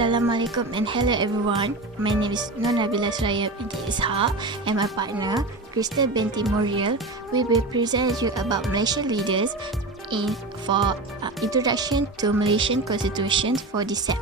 Assalamualaikum and hello everyone. My name is Nabila binti Ishaq and my partner KRISTAL binti Muriel will be presenting you about Malaysian leaders for introduction to Malaysian Constitution for this sem.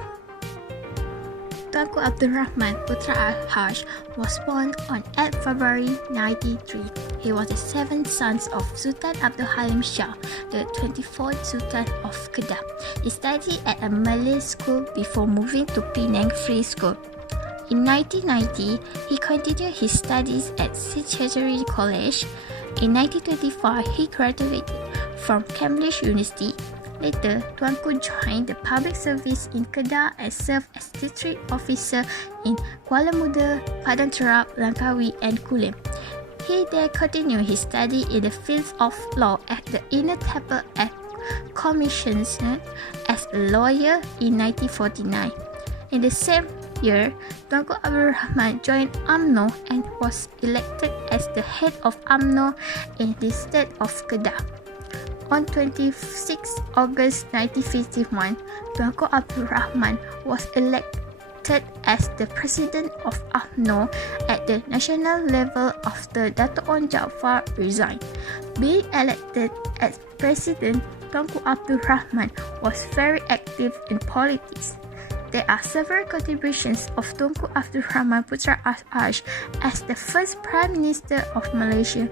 Tunku Abdul Rahman Putra Al-Haj was born on 8 February 1993. He was the seventh son of Sultan Abdul Halim Shah, the 24th Sultan of Kedah. He studied at a Malay school before moving to Penang Free School. In 1990, he continued his studies at Secretary College. In 1925, he graduated from Cambridge University. Later, Tuanku joined the public service in Kedah and served as district officer in Kuala Muda, Padang Terap, Langkawi and Kulim. He then continued his study in the field of law at the Inner Temple and commissioned as a lawyer in 1949. In the same year, Tunku Abdul Rahman joined UMNO and was elected as the head of UMNO in the state of Kedah. On 26 August 1951, Tunku Abdul Rahman was elected as the president of UMNO at the national level after Dato' Onn Jaafar resigned. Being elected as president, Tunku Abdul Rahman was very active in politics. There are several contributions of Tunku Abdul Rahman Putra Al-Haj as the first Prime Minister of Malaysia.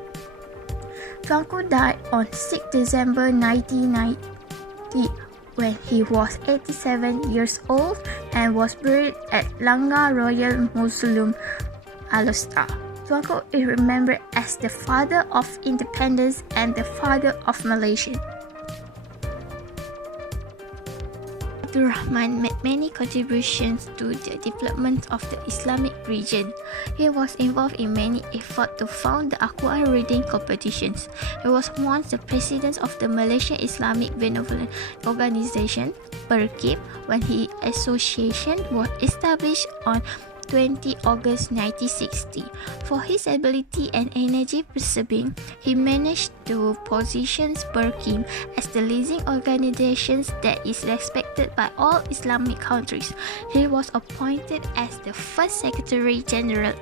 Tunku died on 6 December 1990 when he was 87 years old and was buried at Langgar Royal Mausoleum, Alor. Tunku is remembered as the father of independence and the father of Malaysia. Abdul Rahman made many contributions to the development of the Islamic region. He was involved in many efforts to found the Al-Quran reading competitions. He was once the president of the Malaysian Islamic Benevolent Organisation, (PERKIB), when his association was established on 20 August 1960. For his ability and energy preserving, he managed to position PERKIB as the leading organisation that is respected by all Islamic countries. He was appointed as the first Secretary General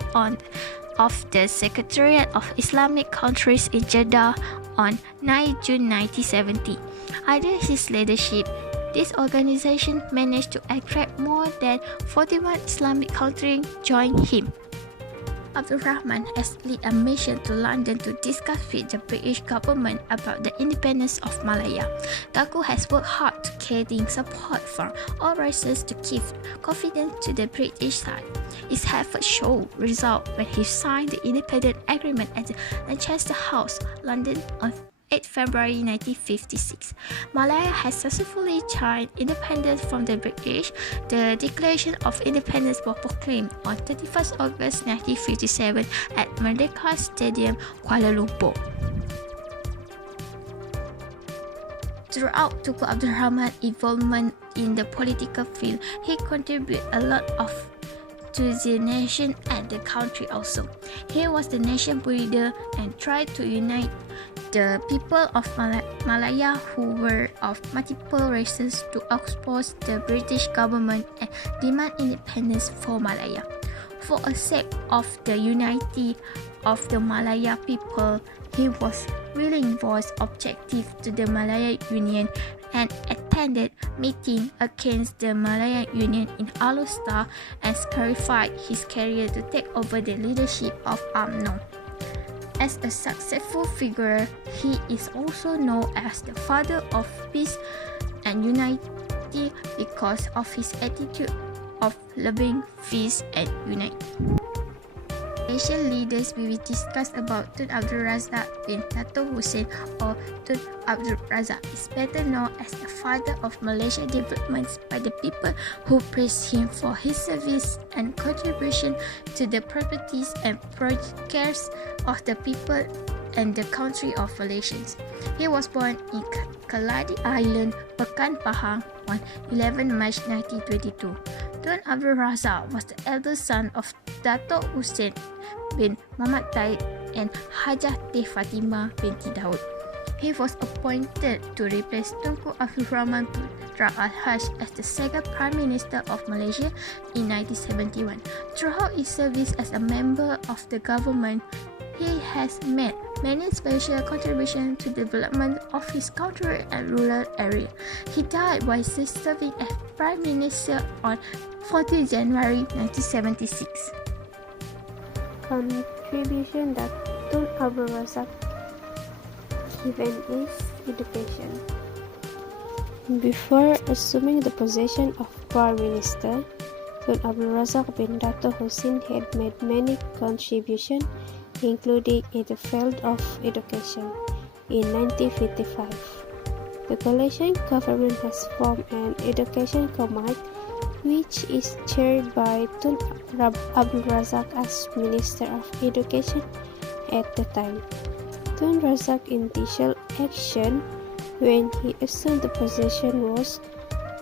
of the Secretariat of Islamic Countries in Jeddah on 9 June 1970. Under his leadership, this organization managed to attract more than 41 Islamic countries join him. Abdul Rahman has led a mission to London to discuss with the British government about the independence of Malaya. Tunku has worked hard to gain support from all races to give confidence to the British side. His efforts show result when he signed the independent agreement at the Lancaster House, London on 8 February 1956. Malaya has successfully gained independence from the British. The Declaration of Independence was proclaimed on 31st August 1957 at Merdeka Stadium, Kuala Lumpur. Throughout Tunku Abdul Rahman's involvement in the political field, he contributed a lot to the nation and the country also. He was the nation builder and tried to unite the people of Malaya who were of multiple races to oppose the British government and demand independence for Malaya. For the sake of the unity of the Malaya people, he was willing voice objective to the Malaya Union and attended meeting against the Malaya Union in Alor and clarified his career to take over the leadership of UMNO. As a successful figure, he is also known as the father of peace and unity because of his attitude of loving peace and unity. Malaysian leaders will discuss about Tun Abdul Razak bin Dato' Hussein or Tun Abdul Razak is better known as the father of Malaysian development by the people who praise him for his service and contribution to the properties and progress of the people and the country of Malaysia. He was born in Keladi Island, Pekan Pahang on 11 March 1922. Tun Abdul Razak was the eldest son of Dato' Hussein bin Muhammad Taib and Hajah Teh Fatimah binti Daud. He was appointed to replace Tunku Abdul Rahman Putra Al-Haj as the second Prime Minister of Malaysia in 1971. Throughout his service as a member of the government, he has made many special contributions to the development of his country and rural area. He died while serving as Prime Minister on 14 January 1976. Contribution that Tun Abdul Razak given is education. Before assuming the position of Prime Minister, Tun Abdul Razak bin Dato Hussein had made many contributions, including in the field of education. In 1955, the coalition government has formed an education command, which is chaired by Tun Abdul Razak as Minister of Education at the time. Tun Razak's initial action when he assumed the position was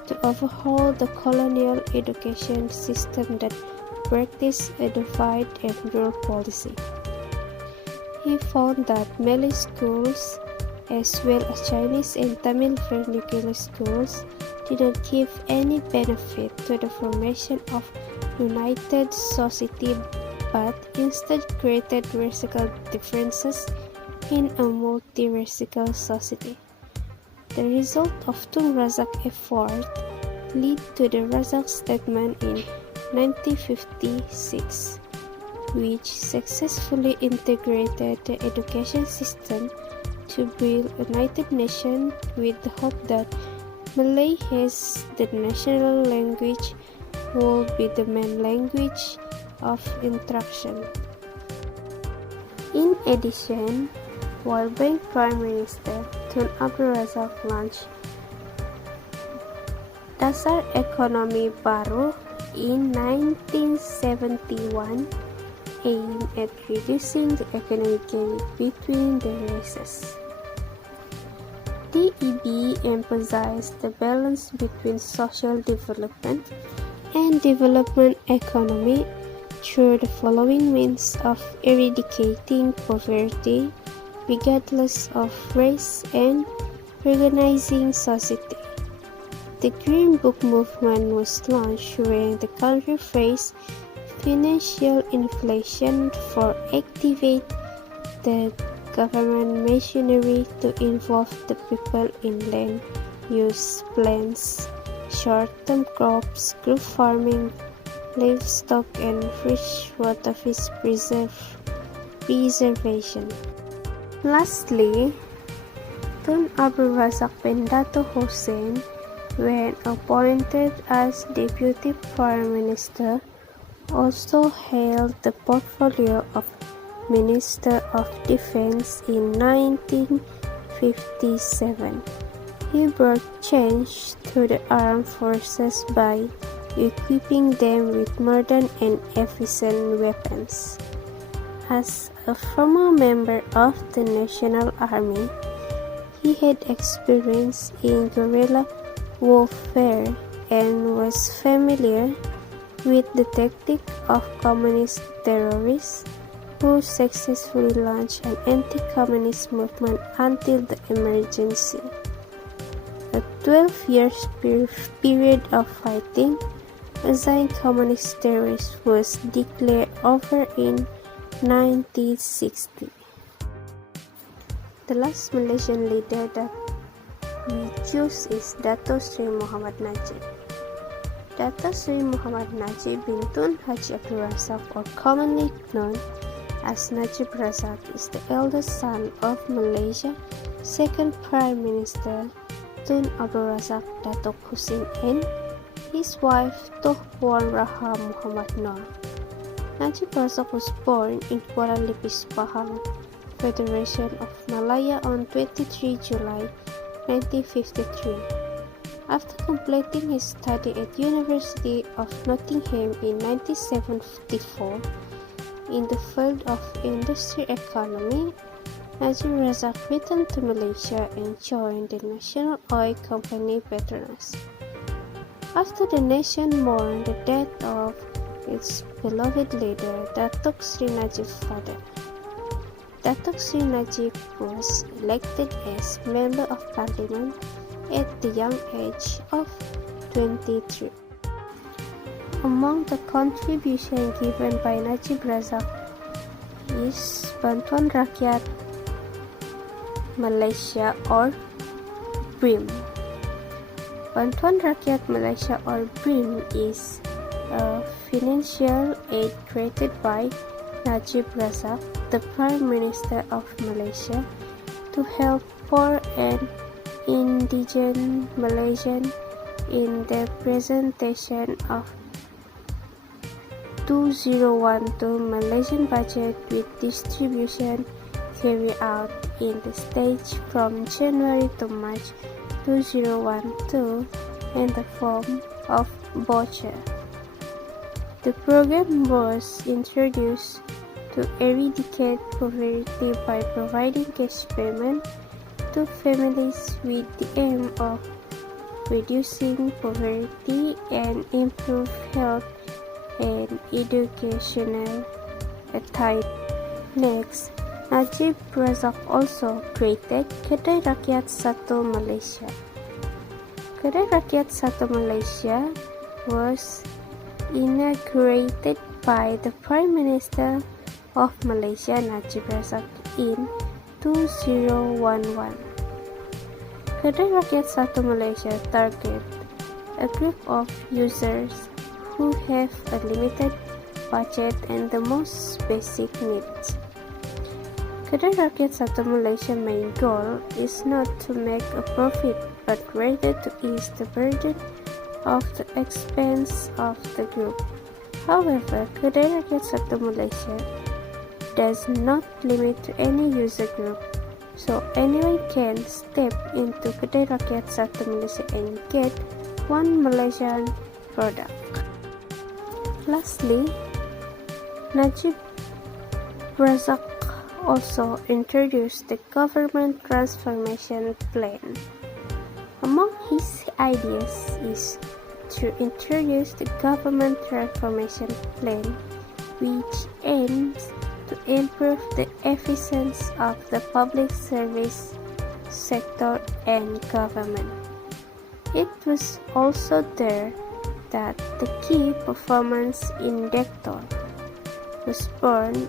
to overhaul the colonial education system that practiced a divide and rule policy. He found that Malay schools, as well as Chinese and Tamil vernacular schools, did not give any benefit to the formation of united society, but instead created racial differences in a multi-racial society. The result of Tun Razak's effort led to the Razak Statement in 1956, which successfully integrated the education system to build a united nation with the hope that Malay as the national language will be the main language of instruction. In addition, while being Prime Minister, Tun Abdul Razak launched Dasar Ekonomi Baru in 1971, aimed at reducing the economic gap between the races. DEB emphasized the balance between social development and development economy through the following means of eradicating poverty, regardless of race, and organizing society. The Green Book movement was launched when the country faced financial inflation for activate the government machinery to involve the people in land use plans, short-term crops, group farming, livestock, and freshwater fish preservation. Lastly, Tun Abdul Razak bin Dato Hussein, when appointed as Deputy Prime Minister, also held the portfolio of Minister of Defense in 1957. He brought change to the armed forces by equipping them with modern and efficient weapons. As a former member of the National Army, he had experience in guerrilla warfare and was familiar with the tactic of communist terrorists who successfully launched an anti-communist movement until the emergency. A 12-year period of fighting against communist terrorists was declared over in 1960. The last Malaysian leader that we choose is Dato Sri Muhammad Najib. Dato Sri Muhammad Najib bin Tun Haji Abdul Razak, or commonly known as Najib Razak, is the eldest son of Malaysia's second Prime Minister Tun Abdul Razak Datuk Hussein and his wife Tuh Puan Raha Muhammad Noor. Najib Razak was born in Kuala Lipis, Pahang, Federation of Malaya on 23 July 1953. After completing his study at University of Nottingham in 1974 in the field of industry economy, Najib Razak returned to Malaysia and joined the National Oil Company Petronas. After the nation mourned the death of its beloved leader, Datuk Sri Najib's father, Datuk Sri Najib was elected as Member of Parliament at the young age of 23. Among the contributions given by Najib Razak is Bantuan Rakyat Malaysia or BRIM. Bantuan Rakyat Malaysia or BRIM is a financial aid created by Najib Razak, the Prime Minister of Malaysia, to help poor and indigent Malaysians in the presentation of 2012 Malaysian budget, with distribution carried out in the stage from January to March 2012 in the form of voucher. The program was introduced to eradicate poverty by providing cash payment to families with the aim of reducing poverty and improve health and educational attainment. Next, Najib Razak also created Kedai Rakyat Satu Malaysia. Kedai Rakyat Satu Malaysia was inaugurated by the Prime Minister of Malaysia, Najib Razak, in 2011. Kedai Rakyat Satu Malaysia target a group of users who have a limited budget and the most basic needs. Kedai Rakyat Satu Malaysia main goal is not to make a profit, but rather to ease the burden of the expense of the group. However, Kedai Rakyat Satu Malaysia does not limit to any user group, so anyone can step into Kedai Rakyat Satu Malaysia and get one Malaysian product. Lastly, Najib Razak also introduced the Government Transformation Plan. Among his ideas is to introduce the Government Transformation Plan, which aims to improve the efficiency of the public service sector and government. It was also there that the key performance indicator was born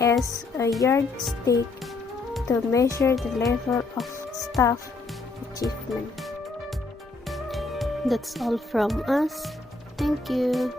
as a yardstick to measure the level of staff achievement. That's all from us. Thank you.